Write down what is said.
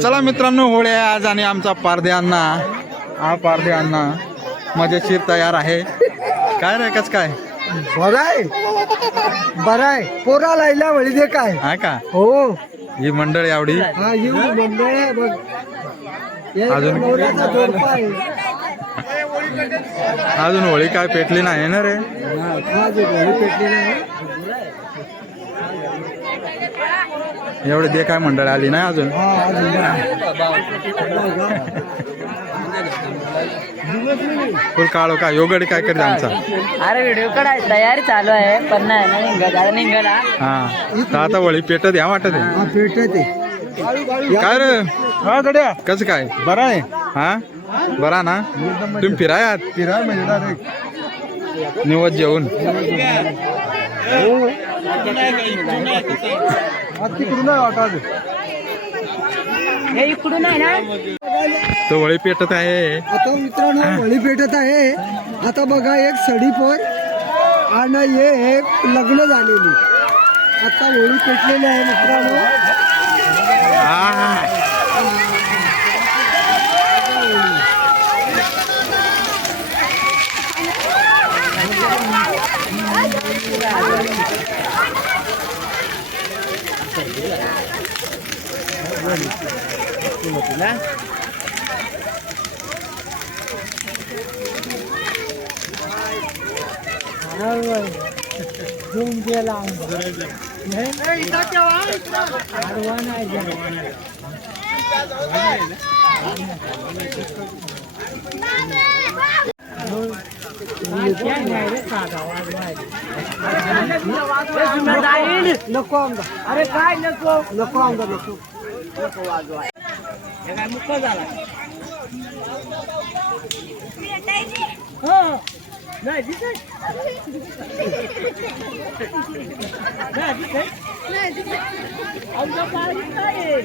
चला मित्रांनो, होळी आहे आज आणि आमचा पारदे अण्णा, हा पारदे अण्णा मजेशीर तयार आहे. काय रे, कस काय? बराय बराय पोरा लायला वळी दे काय हा का? हो ही मंडळी आवडी हा येऊ मंडळ बघ अजून? नवऱ्याचा जोडपा आहे. अजून होळी काय पेटली नाही ना रे. हा जे वळी पेटली नाही एवढे दे काय मंडळी आली नाही अजून. हा अजून फुल काळो का योगडी काय करते आमचा. अरे व्हिडिओ काढाय तयारी चालू आहे पण नाही ना निघाला. हा तर आता होळी पेटत या वाटत आहे. हा पेटत आहे. काय रे, हा गड्या कसं काय? बरा आहे हा बरा ना. तुम्ही फिरायात फिराय म्हणजे डायरेक्ट निवत जेवून. तिकडून नाही वाटत हे इकडून आहे ना. तो होळी पेटत आहे. आता मित्रांनो होळी पेटत आहे. आता बघा एक सडीपोर आणि हे एक लग्न झालेली आता होळी पेटलेली आहे मित्रांनो. हा घेऊन गेला नको आमदार. अरे काय नको नको आमदार नको. नको वाजवाय. हे काय मुक्का झाला. हो नाही दिसत. नाही दिसत. आमचा पाणी काय आहे.